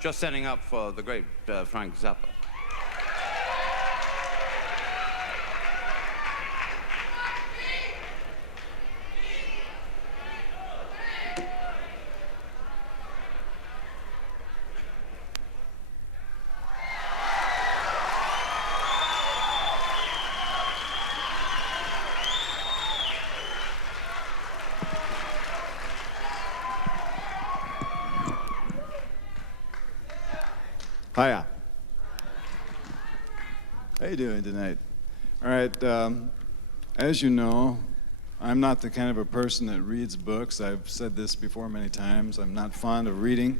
Just setting up for the great Frank Zappa. Hiya. How you doing tonight? All right, as you know, I'm not the kind of a person that reads books. I've said this before many times. I'm not fond of reading,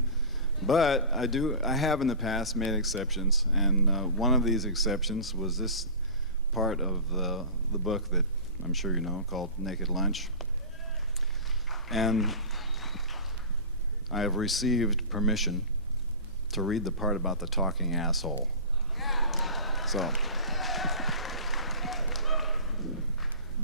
but I have in the past made exceptions, and one of these exceptions was this part of the book that I'm sure you know, called Naked Lunch. And I have received permission to read the part about the talking asshole. So,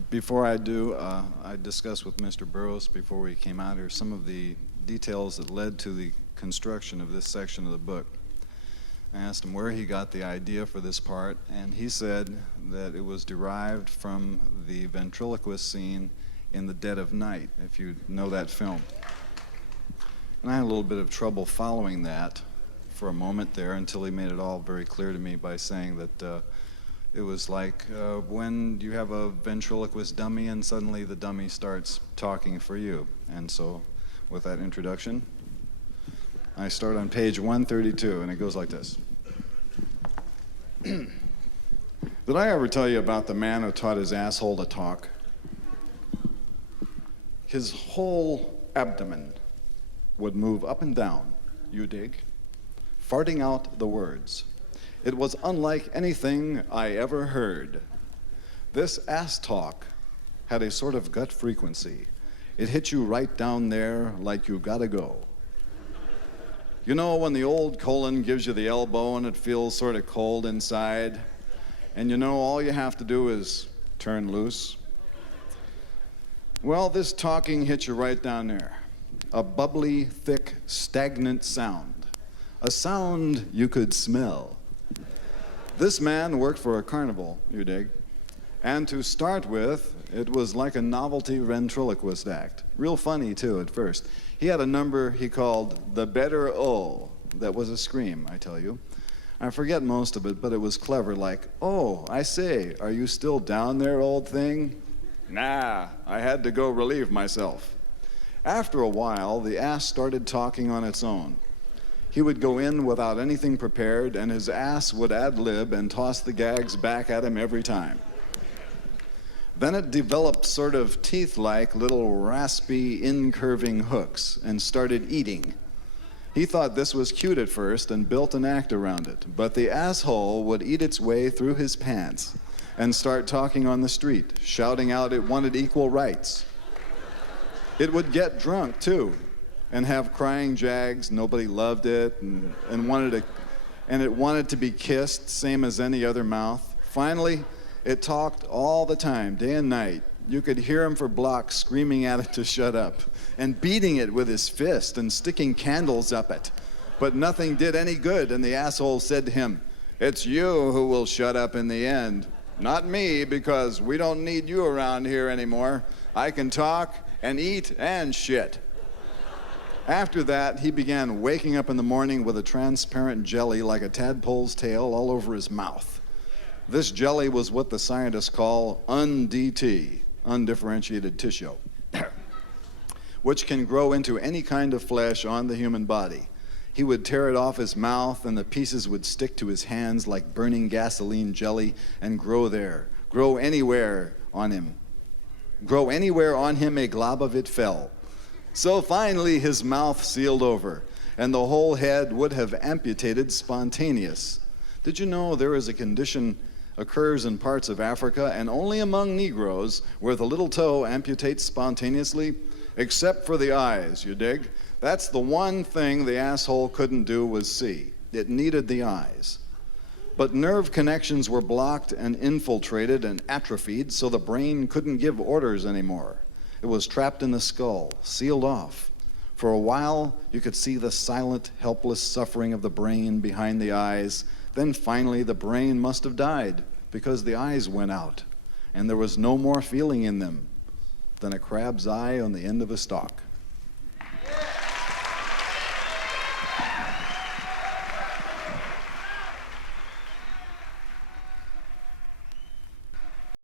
before I do, I discussed with Mr. Burroughs before we came out here some of the details that led to the construction of this section of the book. I asked him where he got the idea for this part, and he said that it was derived from the ventriloquist scene in The Dead of Night, if you know that film. And I had a little bit of trouble following that for a moment there until he made it all very clear to me by saying that it was like when you have a ventriloquist dummy and suddenly the dummy starts talking for you. And so with that introduction, I start on page 132, and it goes like this. Did I ever tell you about the man who taught his asshole to talk? His whole abdomen would move up and down, you dig? Farting out the words. It was unlike anything I ever heard. This ass talk had a sort of gut frequency. It hit you right down there like you gotta go. You know when the old colon gives you the elbow and it feels sort of cold inside, and you know all you have to do is turn loose? Well, this talking hit you right down there. A bubbly, thick, stagnant sound. A sound you could smell. This man worked for a carnival, you dig. And to start with, it was like a novelty ventriloquist act. Real funny, too, at first. He had a number he called the Better O. That was a scream, I tell you. I forget most of it, but it was clever, like, "Oh, I say, are you still down there, old thing?" "Nah, I had to go relieve myself." After a while, the ass started talking on its own. He would go in without anything prepared, and his ass would ad-lib and toss the gags back at him every time. Then it developed sort of teeth-like little raspy, incurving hooks and started eating. He thought this was cute at first and built an act around it, but the asshole would eat its way through his pants and start talking on the street, shouting out it wanted equal rights. It would get drunk, too, and have crying jags. Nobody loved it and it wanted to be kissed, same as any other mouth. Finally, it talked all the time, day and night. You could hear him for blocks screaming at it to shut up and beating it with his fist and sticking candles up it. But nothing did any good, and the asshole said to him, "It's you who will shut up in the end. Not me, because we don't need you around here anymore. I can talk and eat and shit." After that, he began waking up in the morning with a transparent jelly like a tadpole's tail all over his mouth. This jelly was what the scientists call UNDT, undifferentiated tissue, which can grow into any kind of flesh on the human body. He would tear it off his mouth, and the pieces would stick to his hands like burning gasoline jelly and grow there, grow anywhere on him a glob of it fell. So finally his mouth sealed over, and the whole head would have amputated spontaneous. Did you know there is a condition occurs in parts of Africa and only among Negroes where the little toe amputates spontaneously? Except for the eyes, you dig? That's the one thing the asshole couldn't do was see. It needed the eyes. But nerve connections were blocked and infiltrated and atrophied, so the brain couldn't give orders anymore. It was trapped in the skull, sealed off. For a while, you could see the silent, helpless suffering of the brain behind the eyes. Then finally, the brain must have died because the eyes went out, and there was no more feeling in them than a crab's eye on the end of a stalk.